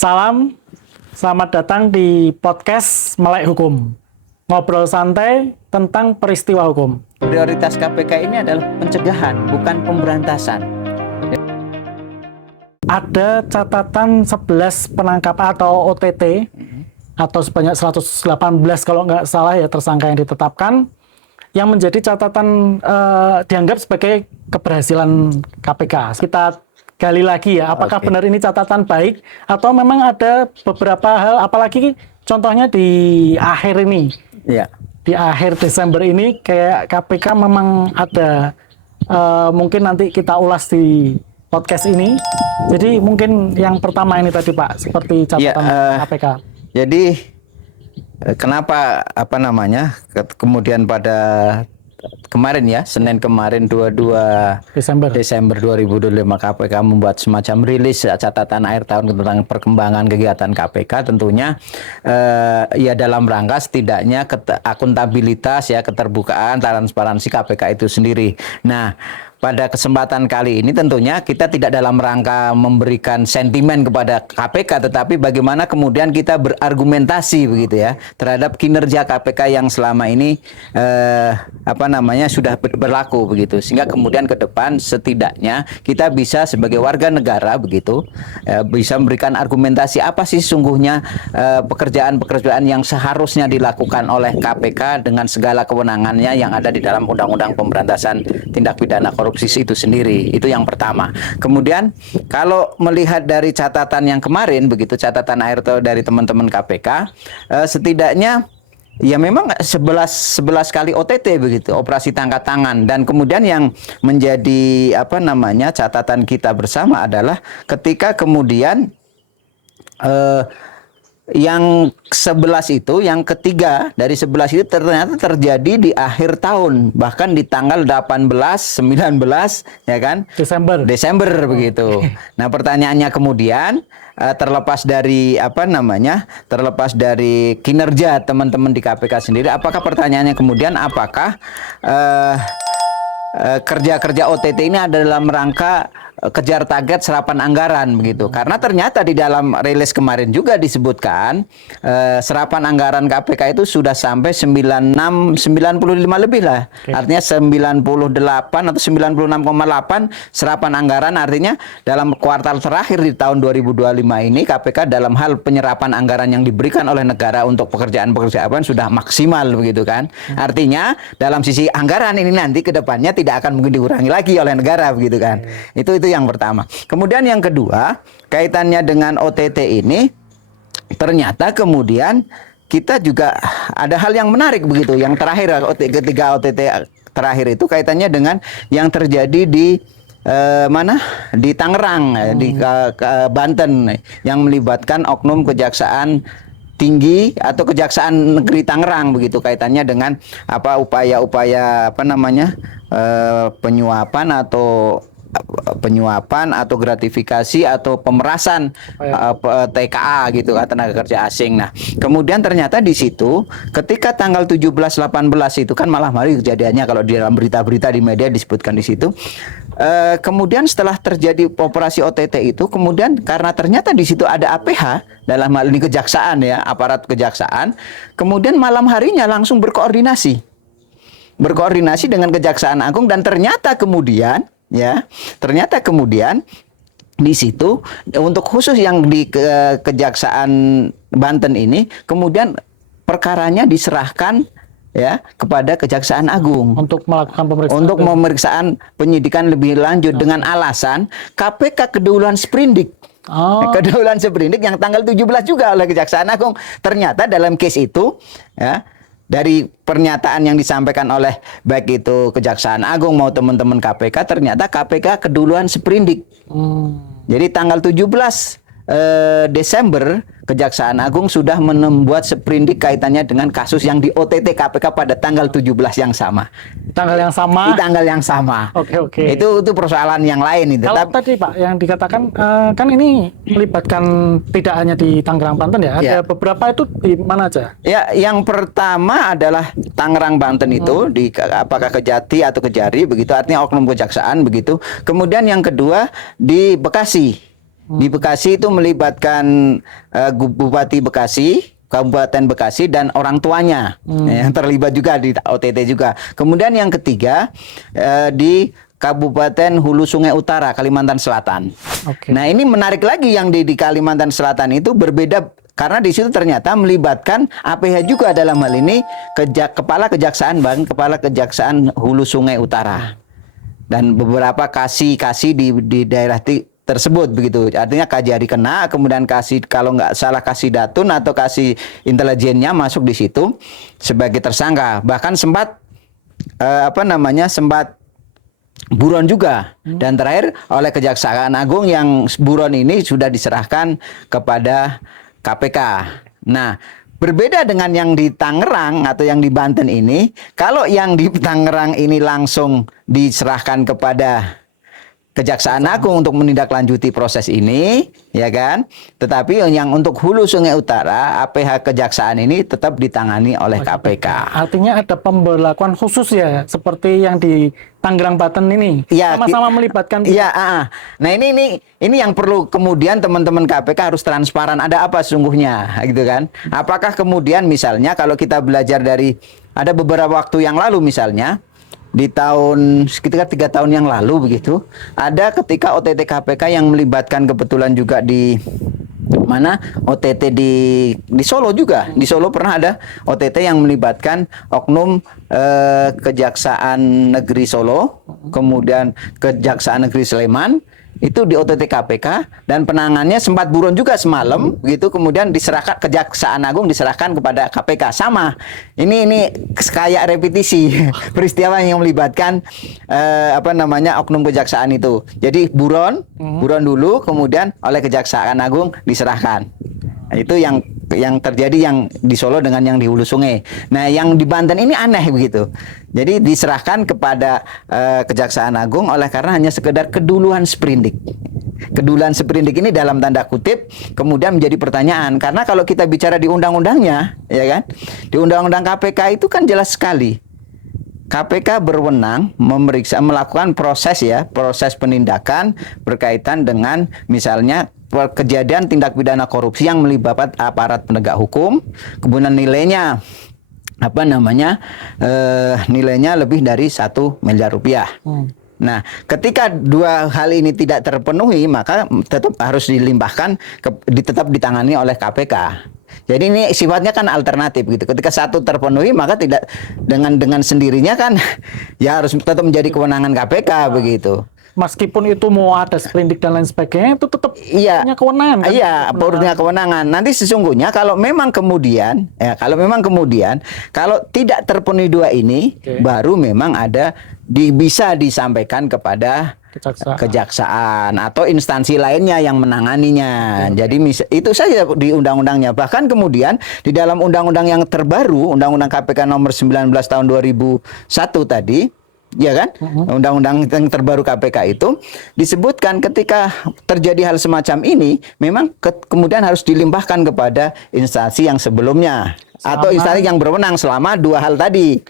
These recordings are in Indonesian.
Salam, selamat datang di podcast Melek Hukum. Ngobrol santai tentang peristiwa hukum. Prioritas KPK ini adalah pencegahan, bukan pemberantasan. Ada catatan 11 penangkapan atau OTT, atau sebanyak 118 kalau nggak salah ya tersangka yang ditetapkan, yang menjadi catatan dianggap sebagai keberhasilan KPK. Kita gali lagi ya, apakah benar ini catatan baik atau memang ada beberapa hal, apalagi contohnya di akhir ini, di akhir Desember ini kayak KPK memang ada, mungkin nanti kita ulas di podcast ini. Jadi mungkin yang pertama ini tadi Pak, seperti catatan KPK. Jadi kenapa kemudian pada kemarin ya, Senin kemarin 22 Desember 2025 KPK membuat semacam rilis catatan akhir tahun tentang perkembangan kegiatan KPK, tentunya ya dalam rangka setidaknya akuntabilitas ya, keterbukaan, transparansi KPK itu sendiri. Nah, pada kesempatan kali ini tentunya kita tidak dalam rangka memberikan sentimen kepada KPK, tetapi bagaimana kemudian kita berargumentasi begitu ya terhadap kinerja KPK yang selama ini sudah berlaku begitu, sehingga kemudian ke depan setidaknya kita bisa sebagai warga negara begitu bisa memberikan argumentasi apa sih sungguhnya pekerjaan-pekerjaan yang seharusnya dilakukan oleh KPK dengan segala kewenangannya yang ada di dalam Undang-Undang Pemberantasan Tindak Pidana Korupsi itu sendiri. Itu yang pertama. Kemudian kalau melihat dari catatan yang kemarin begitu, catatan akhir tahun dari teman-teman KPK, setidaknya ya memang 11 kali OTT begitu, operasi tangkap tangan, dan kemudian yang menjadi catatan kita bersama adalah ketika kemudian yang 11 itu, yang ketiga dari 11 itu ternyata terjadi di akhir tahun, bahkan di tanggal 18, 19 ya kan? Desember begitu. Nah, pertanyaannya kemudian terlepas dari terlepas dari kinerja teman-teman di KPK sendiri, apakah pertanyaannya kemudian apakah kerja-kerja OTT ini ada dalam rangka kejar target serapan anggaran begitu, karena ternyata di dalam rilis kemarin juga disebutkan serapan anggaran KPK itu sudah sampai 95 lebih lah, artinya 98 atau 96,8 serapan anggaran, artinya dalam kuartal terakhir di tahun 2025 ini KPK dalam hal penyerapan anggaran yang diberikan oleh negara untuk pekerjaan-pekerjaan sudah maksimal begitu kan, artinya dalam sisi anggaran ini nanti ke depannya tidak akan mungkin dikurangi lagi oleh negara begitu kan. Itu yang pertama. Kemudian yang kedua, kaitannya dengan OTT ini, ternyata kemudian kita juga ada hal yang menarik begitu. Yang terakhir, ketiga OTT terakhir itu kaitannya dengan yang terjadi di di Tangerang, di Banten, yang melibatkan oknum Kejaksaan Tinggi atau Kejaksaan Negeri Tangerang begitu, kaitannya dengan upaya-upaya penyuapan atau gratifikasi atau pemerasan TKA gitu kan, tenaga kerja asing. Nah, kemudian ternyata di situ ketika tanggal 17-18 itu kan malam hari kejadiannya, kalau di dalam berita-berita di media disebutkan di situ. Kemudian setelah terjadi operasi OTT itu, kemudian karena ternyata di situ ada APH, dalam hal ini kejaksaan ya, aparat kejaksaan, kemudian malam harinya langsung berkoordinasi dengan Kejaksaan Agung, dan ternyata kemudian di situ untuk khusus yang di Kejaksaan Banten ini, kemudian perkaranya diserahkan ya kepada Kejaksaan Agung untuk melakukan pemeriksaan penyidikan lebih lanjut dengan alasan KPK kedahuluan sprindik. Kedahuluan sprindik yang tanggal 17 juga oleh Kejaksaan Agung. Ternyata dalam case itu ya, dari pernyataan yang disampaikan oleh baik itu Kejaksaan Agung mau teman-teman KPK, ternyata KPK keduluan sprindik. Jadi tanggal 17 Desember Kejaksaan Agung sudah membuat sprindik kaitannya dengan kasus yang di OTT KPK pada tanggal 17 yang sama. Tanggal yang sama? Di tanggal yang sama. Oke. Itu persoalan yang lain itu. Kalau tadi Pak yang dikatakan kan ini melibatkan tidak hanya di Tangerang Banten ya, ada beberapa itu di mana aja? Ya, yang pertama adalah Tangerang Banten itu di apakah Kejati atau Kejari begitu, artinya oknum kejaksaan begitu. Kemudian yang kedua di Bekasi. Di Bekasi itu melibatkan Bupati Bekasi, Kabupaten Bekasi, dan orang tuanya yang terlibat juga di OTT juga. Kemudian yang ketiga di Kabupaten Hulu Sungai Utara, Kalimantan Selatan. Oke. Nah, ini menarik lagi yang di Kalimantan Selatan itu berbeda karena di situ ternyata melibatkan APH juga dalam hal ini Kepala Kejaksaan Kepala Kejaksaan Hulu Sungai Utara. Dan beberapa kasih di daerah tersebut begitu. Artinya KJRI kena, kemudian kasih kalau nggak salah kasih Datun atau kasih intelijennya masuk di situ sebagai tersangka. Bahkan sempat sempat buron juga. Dan terakhir oleh Kejaksaan Agung yang buron ini sudah diserahkan kepada KPK. Nah, berbeda dengan yang di Tangerang atau yang di Banten ini, kalau yang di Tangerang ini langsung diserahkan kepada Kejaksaan Agung untuk menindaklanjuti proses ini, ya kan? Tetapi yang untuk Hulu Sungai Utara, APH Kejaksaan ini tetap ditangani oleh KPK. Artinya ada pemberlakuan khusus ya, seperti yang di Tangerang Banten ini, ya, sama-sama melibatkan. Iya, nah ini yang perlu kemudian teman-teman KPK harus transparan. Ada apa sesungguhnya, gitu kan? Apakah kemudian misalnya kalau kita belajar dari ada beberapa waktu yang lalu misalnya, di tahun sekitar 3 tahun yang lalu begitu, ada ketika OTT KPK yang melibatkan kebetulan juga di mana OTT di Solo juga. Di Solo pernah ada OTT yang melibatkan oknum Kejaksaan Negeri Solo, kemudian Kejaksaan Negeri Sleman. Itu di OTT KPK dan penangannya sempat buron juga semalam begitu, kemudian diserahkan Kejaksaan Agung, diserahkan kepada KPK. Sama ini kayak repetisi peristiwa yang melibatkan oknum kejaksaan itu. Jadi buron dulu, kemudian oleh Kejaksaan Agung diserahkan. Nah, itu yang terjadi yang di Solo dengan yang di Hulu Sungai. Nah, yang di Banten ini aneh begitu. Jadi diserahkan kepada Kejaksaan Agung oleh karena hanya sekedar keduluan sprindik. Keduluan sprindik ini dalam tanda kutip kemudian menjadi pertanyaan, karena kalau kita bicara di undang-undangnya, ya kan? Di undang-undang KPK itu kan jelas sekali. KPK berwenang melakukan proses penindakan berkaitan dengan misalnya kejadian tindak pidana korupsi yang melibatkan aparat penegak hukum, kemudian nilainya nilainya lebih dari 1 miliar rupiah. Nah, ketika dua hal ini tidak terpenuhi, maka tetap harus tetap ditangani oleh KPK. Jadi ini sifatnya kan alternatif gitu. Ketika satu terpenuhi, maka tidak dengan sendirinya kan ya harus tetap menjadi kewenangan KPK begitu. Meskipun itu mau ada sprindik dan lain sebagainya, itu tetap punya kewenangan. Kan? Iya, punya kewenangan. Nanti sesungguhnya kalau memang kemudian kalau tidak terpenuhi dua ini, baru memang bisa disampaikan kepada kejaksaan atau instansi lainnya yang menanganinya. Jadi itu saja di undang-undangnya. Bahkan kemudian di dalam undang-undang yang terbaru, Undang-Undang KPK nomor 19 tahun 2001 tadi, ya kan? Undang-undang yang terbaru KPK itu disebutkan ketika terjadi hal semacam ini memang kemudian harus dilimpahkan kepada instansi yang sebelumnya atau instansi yang berwenang selama dua hal tadi.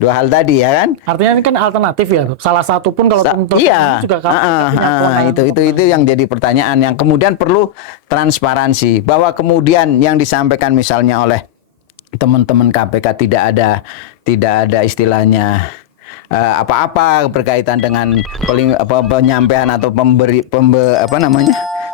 Dua hal tadi, ya kan? Artinya ini kan alternatif ya. Salah satu pun kalau iya, juga punya itu yang jadi pertanyaan yang kemudian perlu transparansi, bahwa kemudian yang disampaikan misalnya oleh teman-teman KPK tidak ada istilahnya apa-apa berkaitan dengan penyampaian atau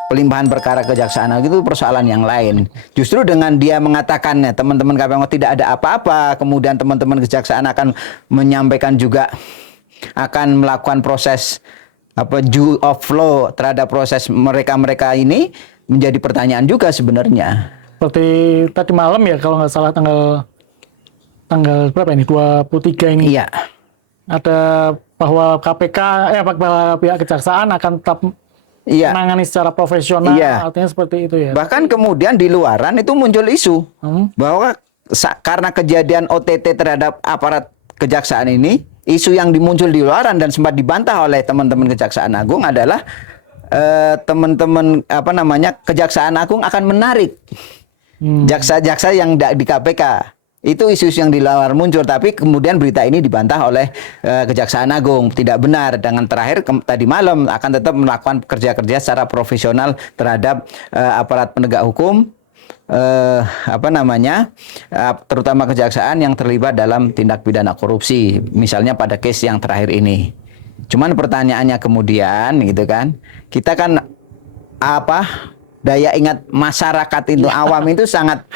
pelimpahan perkara kejaksaan, itu persoalan yang lain. Justru dengan dia mengatakannya teman-teman KPK tidak ada apa-apa, kemudian teman-teman kejaksaan akan menyampaikan juga akan melakukan proses due of law terhadap proses mereka ini, menjadi pertanyaan juga sebenarnya. Seperti tadi malam ya kalau nggak salah tanggal berapa ini, 23 ini. Iya. Ada bahwa KPK bahwa pihak kejaksaan akan tetap menangani secara profesional, artinya seperti itu ya. Bahkan kemudian di luaran itu muncul isu bahwa karena kejadian OTT terhadap aparat kejaksaan ini, isu yang muncul di luaran dan sempat dibantah oleh teman-teman Kejaksaan Agung adalah teman-teman Kejaksaan Agung akan menarik jaksa-jaksa yang di KPK. Itu isu-isu yang di luar muncul, tapi kemudian berita ini dibantah oleh Kejaksaan Agung. Tidak benar. Dengan terakhir tadi malam akan tetap melakukan kerja-kerja secara profesional terhadap aparat penegak hukum, terutama kejaksaan yang terlibat dalam tindak pidana korupsi. Misalnya pada case yang terakhir ini. Cuman pertanyaannya kemudian, gitu kan? Kita kan daya ingat masyarakat itu awam itu sangat.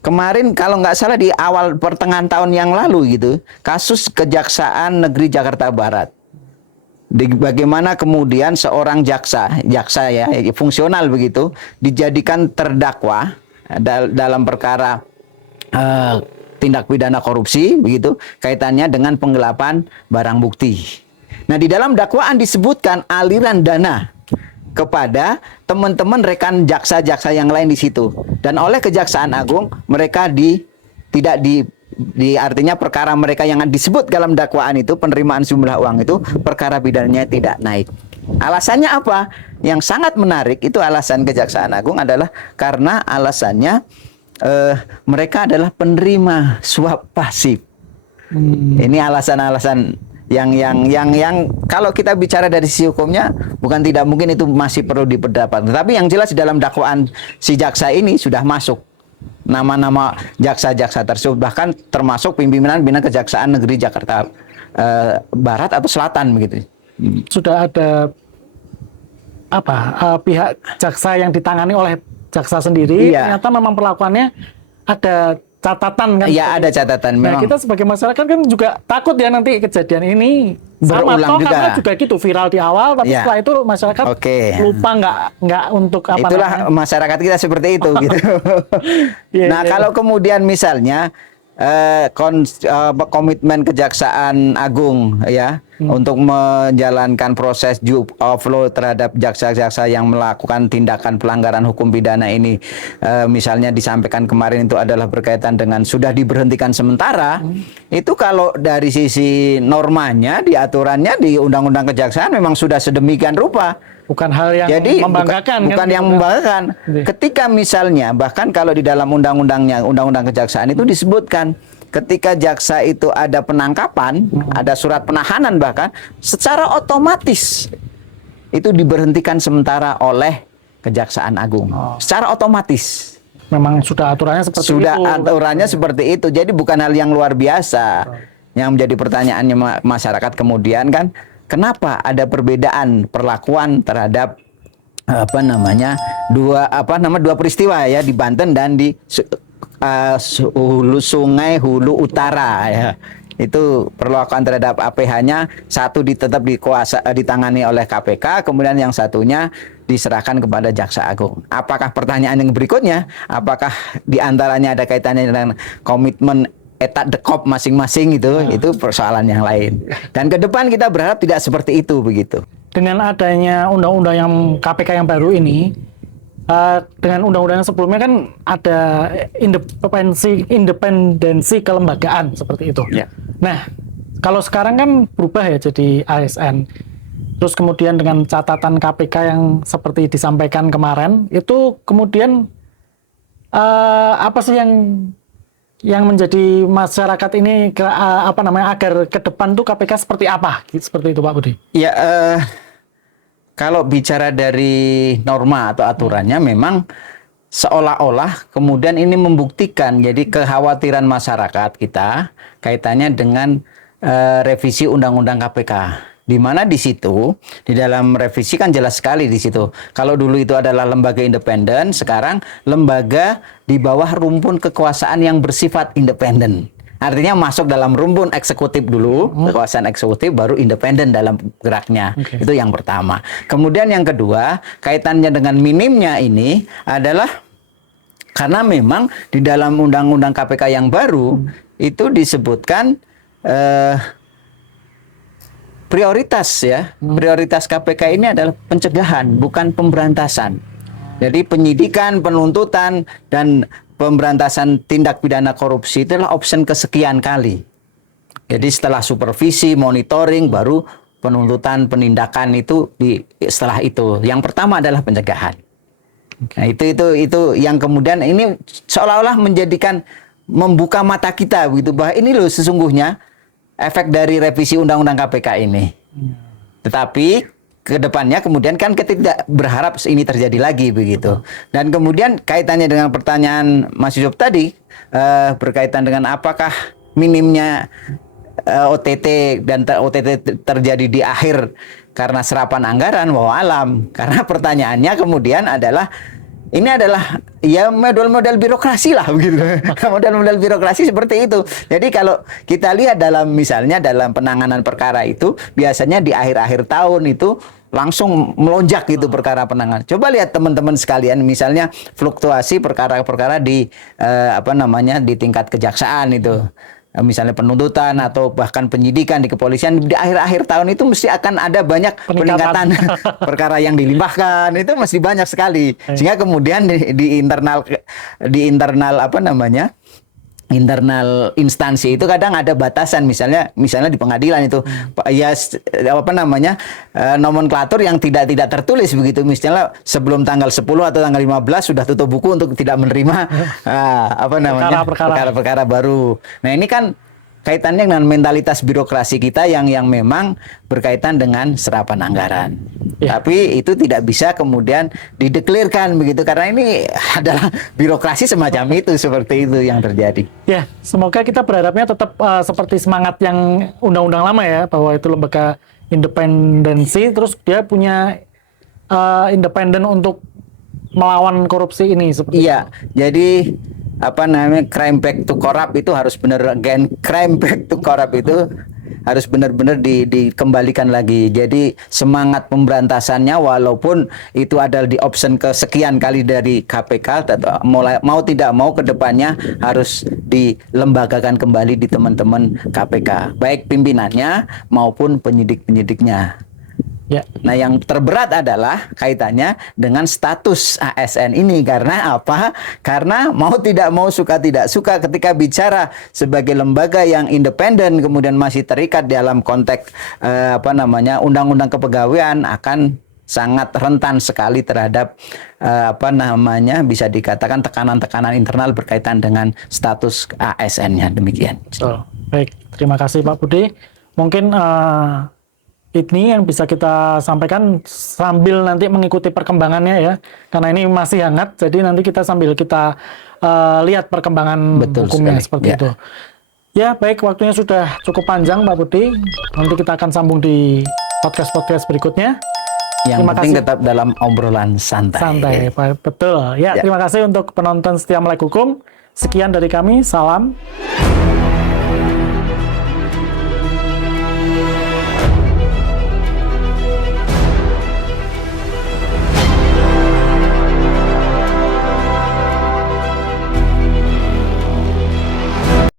Kemarin kalau nggak salah di awal pertengahan tahun yang lalu gitu, kasus Kejaksaan Negeri Jakarta Barat. Bagaimana kemudian seorang jaksa ya fungsional begitu dijadikan terdakwa dalam perkara tindak pidana korupsi begitu, kaitannya dengan penggelapan barang bukti. Nah, di dalam dakwaan disebutkan aliran dana kepada teman-teman rekan jaksa-jaksa yang lain di situ, dan oleh Kejaksaan Agung mereka artinya perkara mereka yang disebut dalam dakwaan itu penerimaan sejumlah uang itu perkara pidananya tidak naik. Alasannya apa? Yang sangat menarik itu alasan Kejaksaan Agung adalah karena alasannya mereka adalah penerima suap pasif. Ini alasan-alasan yang kalau kita bicara dari sisi hukumnya bukan tidak mungkin itu masih perlu diperdebatkan. Tapi yang jelas di dalam dakwaan si jaksa ini sudah masuk nama-nama jaksa-jaksa tersebut, bahkan termasuk pimpinan Kejaksaan Negeri Jakarta Barat atau Selatan begitu. Sudah ada pihak jaksa yang ditangani oleh jaksa sendiri, ternyata memang perlakuannya ada catatan kan? Iya, ada catatan. Nah, memang. kita sebagai masyarakat kan juga takut ya nanti kejadian ini berulang juga. Karena juga gitu viral di awal, tapi setelah itu masyarakat lupa nggak untuk Itulah masyarakat kita seperti itu gitu. Nah, kalau kemudian misalnya komitmen Kejaksaan Agung ya untuk menjalankan proses due of law terhadap jaksa-jaksa yang melakukan tindakan pelanggaran hukum pidana ini, misalnya disampaikan kemarin itu adalah berkaitan dengan sudah diberhentikan sementara, itu kalau dari sisi normanya di aturannya di Undang-Undang Kejaksaan memang sudah sedemikian rupa. Bukan hal yang membanggakan. Bukan yang membanggakan. Ketika misalnya, bahkan kalau di dalam undang-undangnya, Undang-Undang Kejaksaan itu disebutkan, ketika jaksa itu ada penangkapan, ada surat penahanan bahkan, secara otomatis itu diberhentikan sementara oleh Kejaksaan Agung. Secara otomatis. Memang sudah aturannya seperti itu. Sudah aturannya seperti itu. Jadi bukan hal yang luar biasa. Yang menjadi pertanyaannya masyarakat kemudian kan, kenapa ada perbedaan perlakuan terhadap dua peristiwa ya di Banten dan di Sungai Hulu Utara ya. Itu perlakuan terhadap APH-nya satu tetap ditangani oleh KPK, kemudian yang satunya diserahkan kepada Jaksa Agung. Apakah pertanyaan yang berikutnya, apakah diantaranya ada kaitannya dengan komitmen etat dekop masing-masing itu persoalan yang lain. Dan ke depan kita berharap tidak seperti itu begitu. Dengan adanya undang-undang yang KPK yang baru ini, dengan undang-undang yang sebelumnya kan ada independensi kelembagaan seperti itu. Ya. Nah, kalau sekarang kan berubah ya jadi ASN. Terus kemudian dengan catatan KPK yang seperti disampaikan kemarin, itu kemudian apa sih yang menjadi masyarakat ini agar ke depan tuh KPK seperti apa? Seperti itu Pak Budi. Ya, kalau bicara dari norma atau aturannya memang seolah-olah kemudian ini membuktikan jadi kekhawatiran masyarakat kita kaitannya dengan revisi Undang-Undang KPK. Di mana di situ, di dalam revisi kan jelas sekali di situ. Kalau dulu itu adalah lembaga independen, sekarang lembaga di bawah rumpun kekuasaan yang bersifat independen. Artinya masuk dalam rumpun eksekutif dulu, kekuasaan eksekutif, baru independen dalam geraknya. Itu yang pertama. Kemudian yang kedua, kaitannya dengan minimnya ini adalah karena memang di dalam Undang-Undang KPK yang baru, itu disebutkan prioritas KPK ini adalah pencegahan, bukan pemberantasan. Jadi penyidikan, penuntutan, dan pemberantasan tindak pidana korupsi itu adalah option kesekian kali. Jadi setelah supervisi, monitoring, baru penuntutan, penindakan itu setelah itu. Yang pertama adalah pencegahan. Nah, itu yang kemudian ini seolah-olah menjadikan membuka mata kita begitu, bahwa ini loh sesungguhnya efek dari revisi Undang-Undang KPK ini. Tetapi ke depannya kemudian kan kita tidak berharap ini terjadi lagi begitu. Dan kemudian kaitannya dengan pertanyaan Mas Yusuf tadi, berkaitan dengan apakah minimnya OTT dan OTT terjadi di akhir karena serapan anggaran, wallahu alam. Karena pertanyaannya kemudian adalah ini adalah ya model-model birokrasi lah begitu. Model-model birokrasi seperti itu. Jadi kalau kita lihat misalnya dalam penanganan perkara itu biasanya di akhir-akhir tahun itu langsung melonjak gitu perkara penanganan. Coba lihat teman-teman sekalian misalnya fluktuasi perkara-perkara di di tingkat kejaksaan itu. Misalnya penuntutan atau bahkan penyidikan di kepolisian di akhir-akhir tahun itu mesti akan ada banyak peningkatan perkara yang dilimpahkan, itu mesti banyak sekali, sehingga kemudian di internal internal instansi itu kadang ada batasan, misalnya di pengadilan itu nomenklatur yang tidak tertulis begitu, misalnya sebelum tanggal 10 atau tanggal 15 sudah tutup buku untuk tidak menerima perkara-perkara baru. Nah, ini kan kaitannya dengan mentalitas birokrasi kita yang memang berkaitan dengan serapan anggaran. Ya. Tapi itu tidak bisa kemudian dideklirkan begitu, karena ini adalah birokrasi semacam itu, seperti itu yang terjadi. Ya, semoga kita berharapnya tetap seperti semangat yang undang-undang lama ya, bahwa itu lembaga independensi, terus dia punya independen untuk melawan korupsi ini. Iya, jadi crime back to corrupt itu harus benar, crime back to corrupt itu harus benar-benar dikembalikan lagi. Jadi semangat pemberantasannya, walaupun itu adalah di option kesekian kali dari KPK, mau tidak mau ke depannya harus dilembagakan kembali di teman-teman KPK, baik pimpinannya maupun penyidik-penyidiknya. Ya. Nah, yang terberat adalah kaitannya dengan status ASN ini. Karena apa? Karena mau tidak mau, suka tidak suka, ketika bicara sebagai lembaga yang independen kemudian masih terikat dalam konteks undang-undang kepegawaian, akan sangat rentan sekali terhadap bisa dikatakan tekanan-tekanan internal berkaitan dengan status ASN-nya. Demikian. Baik, terima kasih Pak Budi. Mungkin ini yang bisa kita sampaikan sambil nanti mengikuti perkembangannya ya, karena ini masih hangat, jadi nanti kita sambil lihat perkembangan hukumnya seperti itu. Ya, baik, waktunya sudah cukup panjang Pak Budi, nanti kita akan sambung di podcast berikutnya. Yang penting tetap dalam obrolan santai. Santai, betul. Ya, terima kasih untuk penonton setia Melek Hukum. Sekian dari kami, salam.